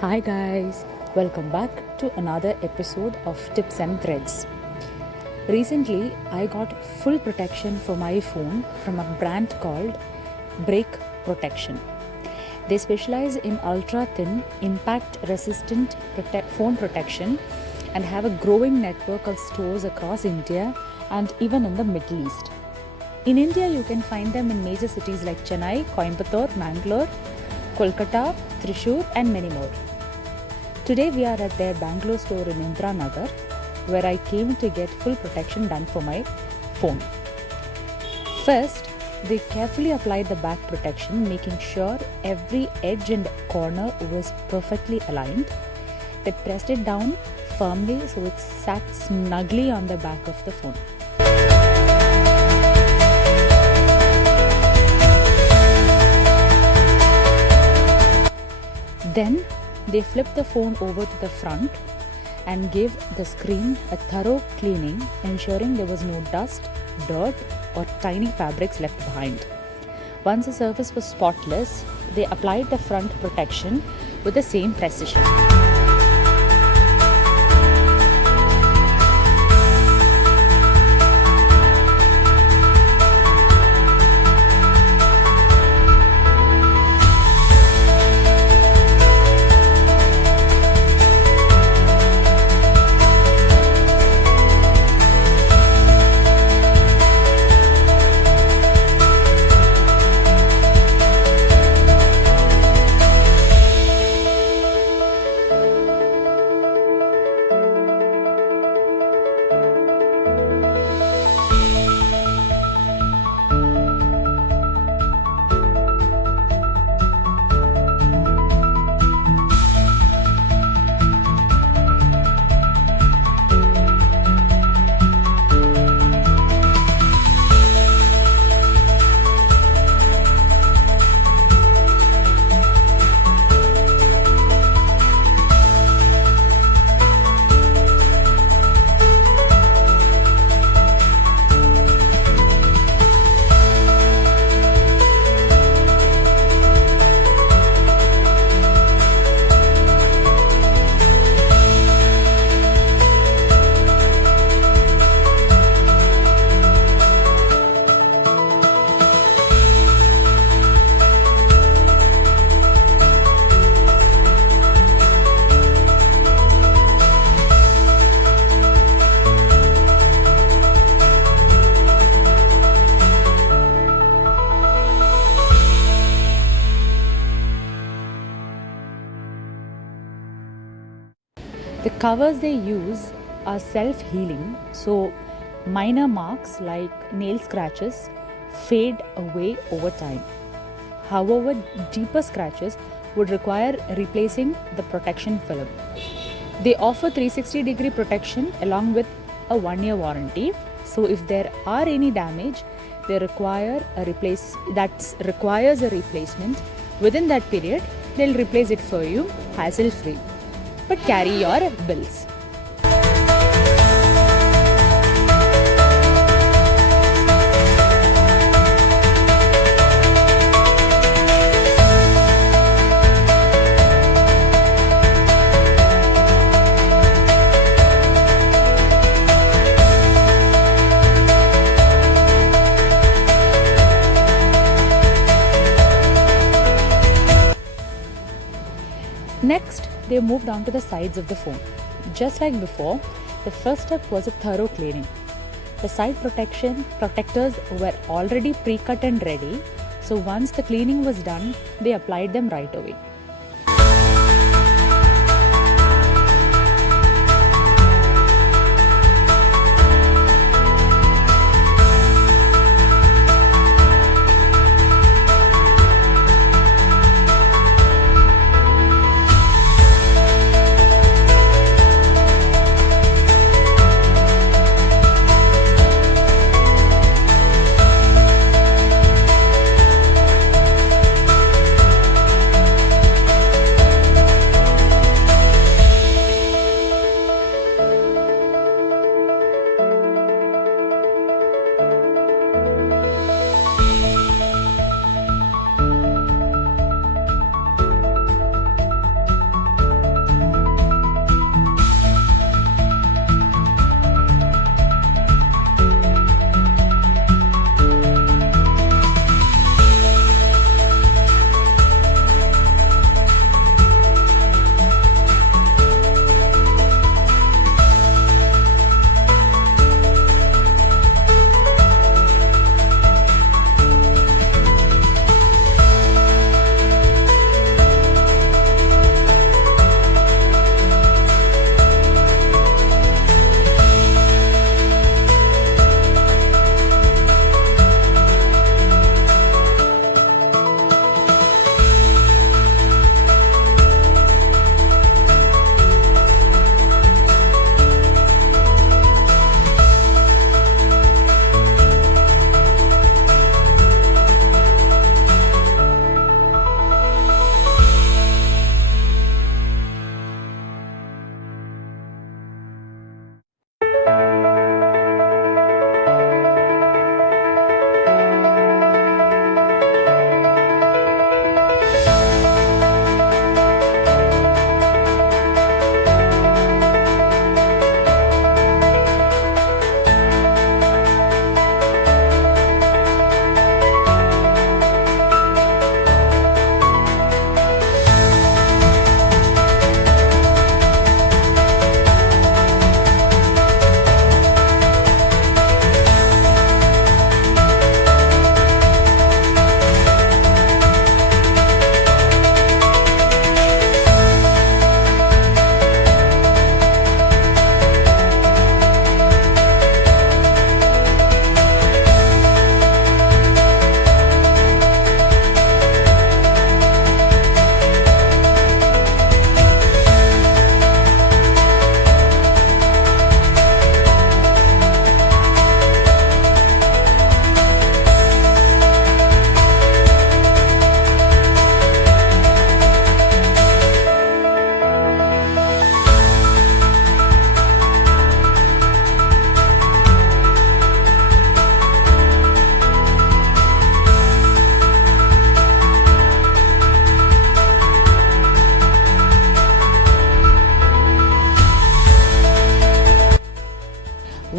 Hi guys, welcome back to another episode of Tips and Threads. Recently, I got full protection for my phone from a brand called Break Protection. They specialize in ultra thin, impact resistant phone protection and have a growing network of stores across India and even in the Middle East. In India, you can find them in major cities like Chennai, Coimbatore, Mangalore, Kolkata, Thrissur, and many more. Today we are at their Bangalore store in Indiranagar, where I came to get full protection done for my phone. First, they carefully applied the back protection, making sure every edge and corner was perfectly aligned. They pressed it down firmly so it sat snugly on the back of the phone. Then they flipped the phone over to the front and gave the screen a thorough cleaning, ensuring there was no dust, dirt, or tiny fabrics left behind. Once the surface was spotless, they applied the front protection with the same precision. The covers they use are self-healing, so minor marks like nail scratches fade away over time. However, deeper scratches would require replacing the protection film. They offer 360-degree protection along with a 1-year warranty. So if there are any damage, they requires a replacement. Within that period, they'll replace it for you hassle-free. But carry your bills. Next, they moved on to the sides of the phone. Just like before, the first step was a thorough cleaning. The side protectors were already pre-cut and ready, so once the cleaning was done, they applied them right away.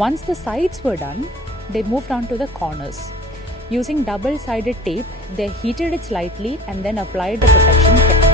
Once the sides were done, they moved on to the corners. Using double-sided tape, they heated it slightly and then applied the protection film.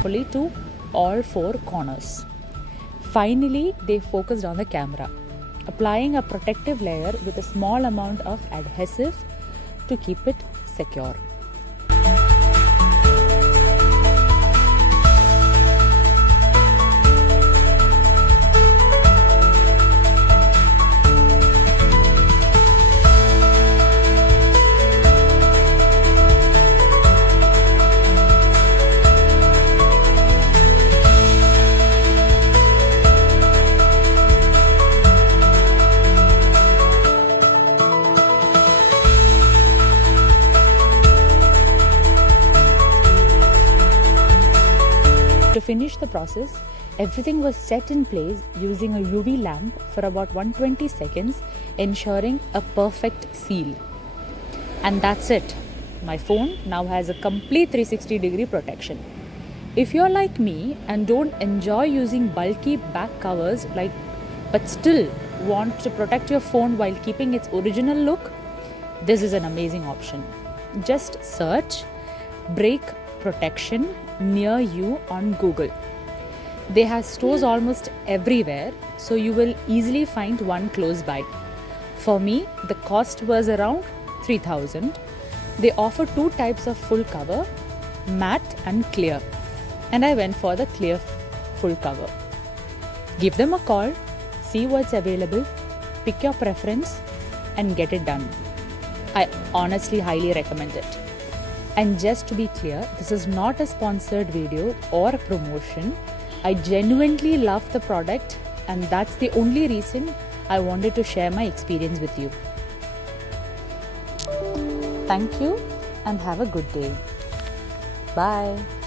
carefully to all four corners. Finally, they focused on the camera, applying a protective layer with a small amount of adhesive to keep it secure. To finish the process, everything was set in place using a UV lamp for about 120 seconds, ensuring a perfect seal. And that's it. My phone now has a complete 360-degree protection. If you're like me and don't enjoy using bulky back covers but still want to protect your phone while keeping its original look, this is an amazing option. Just search Break Protection near you on Google. They have stores almost everywhere, so you will easily find one close by. For me, the cost was around 3,000. They offer two types of full cover, matte and clear, and I went for the clear full cover. Give them a call, see what's available, pick your preference and get it done. I honestly highly recommend it. And just to be clear, this is not a sponsored video or a promotion. I genuinely love the product and that's the only reason I wanted to share my experience with you. Thank you and have a good day. Bye.